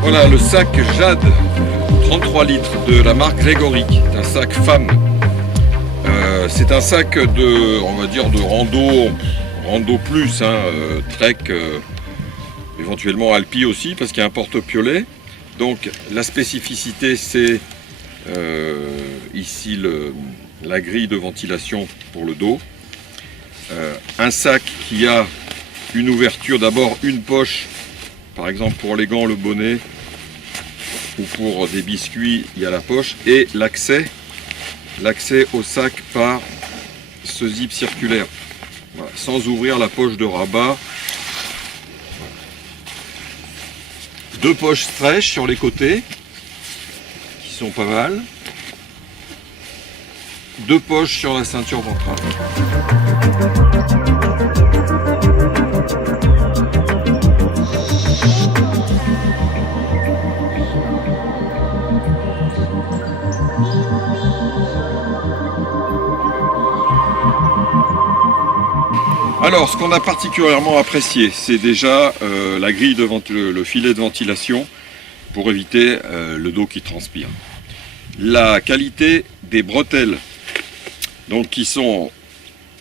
Voilà le sac Jade 33 litres de la marque Gregoric, c'est un sac femme. C'est un sac de, on va dire, de rando plus, hein, trek, éventuellement alpi aussi, parce qu'il y a un porte-piolet. Donc la spécificité, c'est ici la grille de ventilation pour le dos. Un sac qui a une ouverture, d'abord une poche, par exemple pour les gants, le bonnet, ou pour des biscuits, il y a la poche, et l'accès au sac par ce zip circulaire, voilà, sans ouvrir la poche de rabat. Deux poches stretch sur les côtés, qui sont pas mal. Deux poches sur la ceinture ventrale. Alors, ce qu'on a particulièrement apprécié, c'est déjà la grille de le filet de ventilation pour éviter le dos qui transpire. La qualité des bretelles, donc qui sont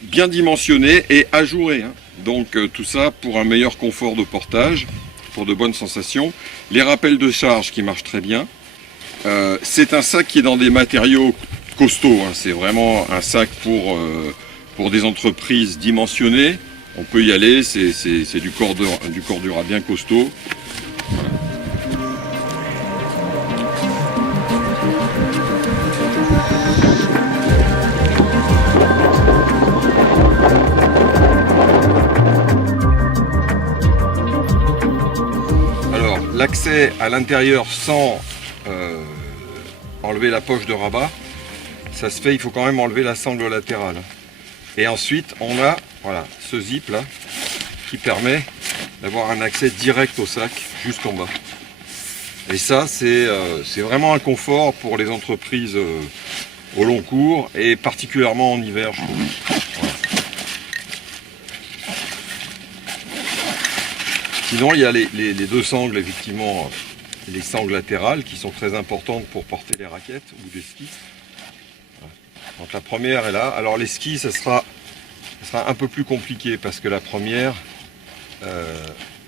bien dimensionnées et ajourées, hein. Donc tout ça pour un meilleur confort de portage, pour de bonnes sensations. Les rappels de charge qui marchent très bien. C'est un sac qui est dans des matériaux costauds, hein. C'est vraiment un sac pour des entreprises dimensionnées. On peut y aller, c'est du Cordura bien costaud. Voilà. Alors, l'accès à l'intérieur sans enlever la poche de rabat, ça se fait, il faut quand même enlever la sangle latérale. Et ensuite, on a voilà, ce zip là qui permet d'avoir un accès direct au sac jusqu'en bas. Et ça, c'est vraiment un confort pour les entreprises au long cours et particulièrement en hiver, je trouve. Voilà. Sinon, il y a les deux sangles, effectivement, les sangles latérales qui sont très importantes pour porter les raquettes ou des skis. Donc la première est là. Alors les skis, ça sera un peu plus compliqué parce que la première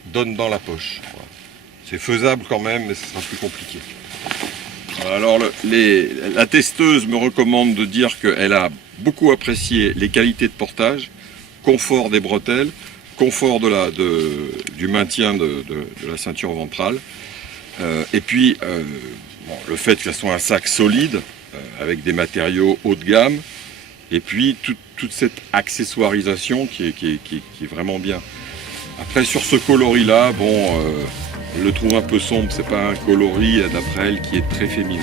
donne dans la poche. Voilà. C'est faisable quand même, mais ce sera plus compliqué. Alors la testeuse me recommande de dire qu'elle a beaucoup apprécié les qualités de portage, confort des bretelles, confort du maintien de la ceinture ventrale, et puis bon, le fait que ce soit un sac solide, avec des matériaux haut de gamme, et puis toute cette accessoirisation qui est vraiment bien. Après, sur ce coloris là, bon, je le trouve un peu sombre, c'est pas un coloris d'après elle qui est très féminin.